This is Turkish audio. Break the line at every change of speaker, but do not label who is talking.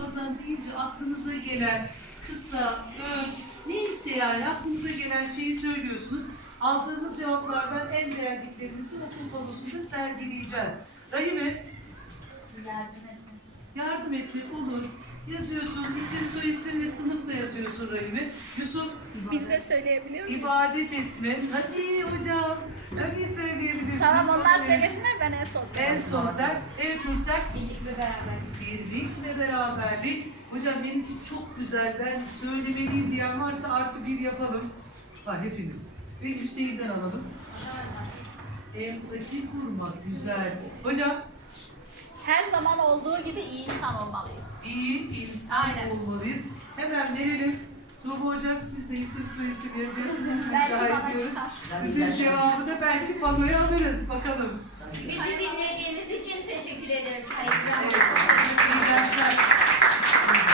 Ramazan deyince aklınıza gelen kısa, öz, neyse yani aklınıza gelen şeyi söylüyorsunuz. Aldığımız cevaplardan en beğendiklerimizi okul panosunda sergileyeceğiz. Rahime, yardım etmek olur. Yazıyorsun, isim, soyisim ve sınıf da yazıyorsun Rahime. Yusuf,
Biz de söyleyebiliyor muyuz?
ibadet etme. Tabii hocam, tabii söyleyebilirsiniz.
Tamam, onlar
Tabii.
söylesinler, ben en son söyleyeyim.
En son sen, evet Nursel.
Birlik ve beraberlik.
Birlik ve beraberlik. Hocam benimki çok güzel, ben söylemeliyim diyen varsa artı bir yapalım. Var hepiniz. Ve Hüseyin'den alalım. Empati kurmak güzel. Hocam,
Her zaman olduğu gibi iyi insan olmalıyız.
iyi insan
Aynen.
olmalıyız. Hemen verelim. Tuğba hocam siz de isim soyisim yazıyorsunuz. Çok
Belki
daha
bana
ediyoruz.
çıkar.
Sizin cevabı da belki panoya alırız. Bakalım.
Bizi dinlediğiniz için teşekkür ederim. Hayırlı
Evet.
Ramazanlar.
İyi dersler.